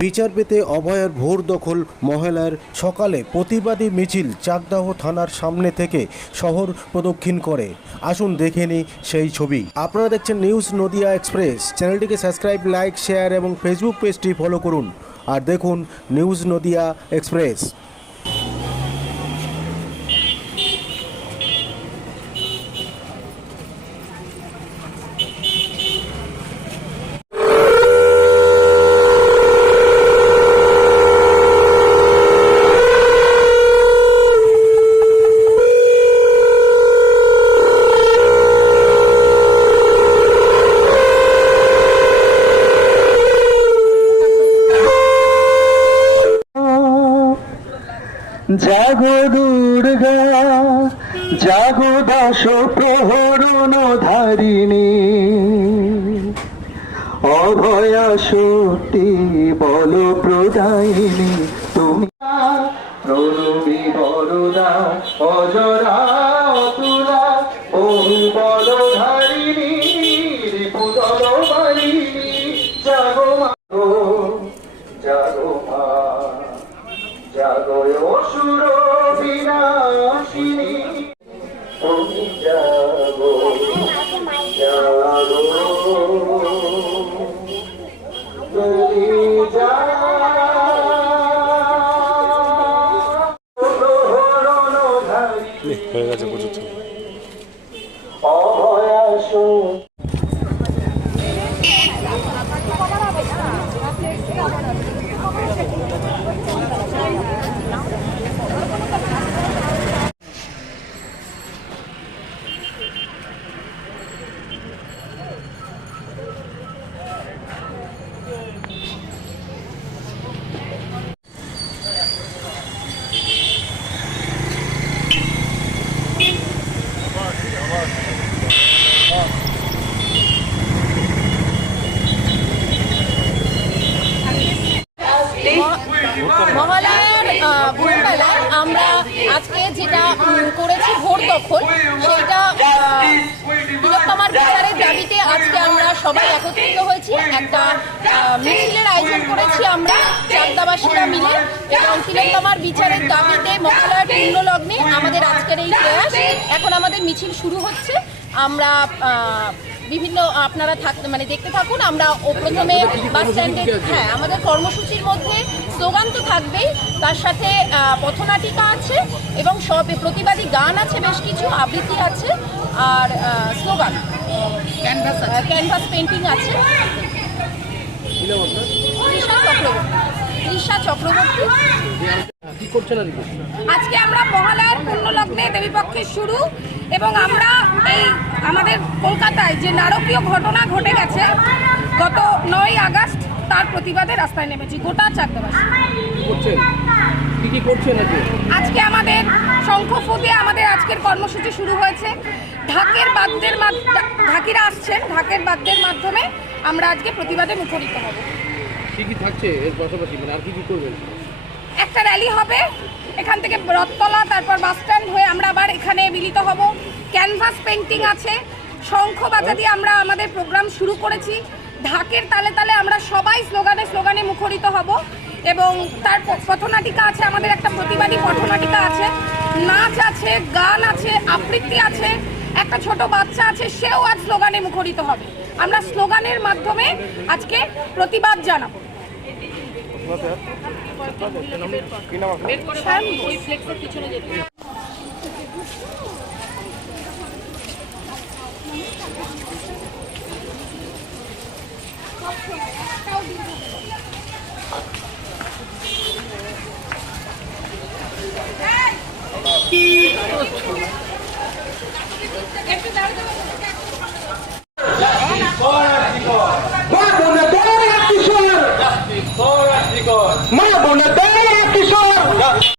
বিচার পেতে অভয়ের ভোর দখল মহলার সকালে প্রতিবাদী মিছিল চাকদাহ থানার সামনে থেকে শহর প্রদক্ষিণ করে। আসুন দেখে নিই সেই ছবি। আপনারা দেখছেন নিউজ নদিয়া এক্সপ্রেস। চ্যানেলটিকে সাবস্ক্রাইব, লাইক, শেয়ার এবং ফেসবুক পেজটি ফলো করুন। আর দেখুন নিউজ নদিয়া এক্সপ্রেস। জাগো দুর্গা জাগো দাস প্রহরণ ধারিণী অভয়া শক্তি বল প্রদায়িনী হয়ে গেছে প্রচুর অভয়াস মহালয়ার আহ, ভোরবেলায় আমরা আজকে যেটা করেছি ভোর দখল, সেটা তিলোত্তমার বিচারের দাবিতে আজকে আমরা সবাই একত্রিত হয়েছি। একটা মিছিলের আয়োজন করেছি আমরা, চাকদাবাসীরা মিলে। এবং তিলোত্তমার বিচারের দাবিতে মহালয়ার পূর্ণ লগ্নে আমাদের আজকের এই প্রয়াস। এখন আমাদের মিছিল শুরু হচ্ছে। আমরা বিভিন্ন, আপনারা থাকতে মানে দেখতে থাকুন, আমরা প্রথমে বাস স্ট্যান্ডে হ্যাঁ আমাদের কর্মসূচির মধ্যে স্লোগান তো থাকবেই। তার সাথে পথনাটিকা আছে এবং সব প্রতিবাদী গান আছে বেশ কিছু আবৃত্তি আছে আর স্লোগান। ক্যানভাস ক্যানভাস পেন্টিং আছে। তৃষা চক্রবর্তী। তৃষা চক্রবর্তী। আজকে আমরা মহালয়ার পূর্ণলগ্নে দেবীপক্ষের শুরু এবং আমরা এই আমাদের কলকাতায় যে নারকীয় ঘটনা ঘটে গেছে গত নয় আগস্ট তার প্রতিবাদে রাস্তায় নেমেছি গোটা চাকদাবাসী। আজকে আমাদের শঙ্খ ফুঁতে আমাদের আজকের কর্মসূচি শুরু হয়েছে। ঢাকের বাদ্যের ঢাকিরা আসছেন ঢাকের বাদ্যের মাধ্যমে আমরা আজকে প্রতিবাদে মুখরিত হব। কি কি থাকছে এর পাশাপাশি? মানে আর কি কি করবেন? একটা র্যালি হবে এখান থেকে রথতলা তারপর বাস স্ট্যান্ড হয়ে আমরা আবার এখানে মিলিত হব। ক্যানভাস পেন্টিং আছে। শঙ্খ বাজা দিয়ে আমরা আমাদের প্রোগ্রাম শুরু করেছি। ঢাকের তালে তালে আমরা সবাই স্লোগানে স্লোগানে মুখরিত হব এবং তার পথনাটিকা আছে আমাদের একটা প্রতিবাদী পথনাটিকা আছে। নাচ আছে গান আছে আবৃত্তি আছে একটা ছোট বাচ্চা আছে সেও আজ স্লোগানে মুখরিত হবে। আমরা স্লোগানের মাধ্যমে আজকে প্রতিবাদ জানাব। স্যার, ওই ফ্লেক্সের পিছনে একটু দাঁড়িয়ে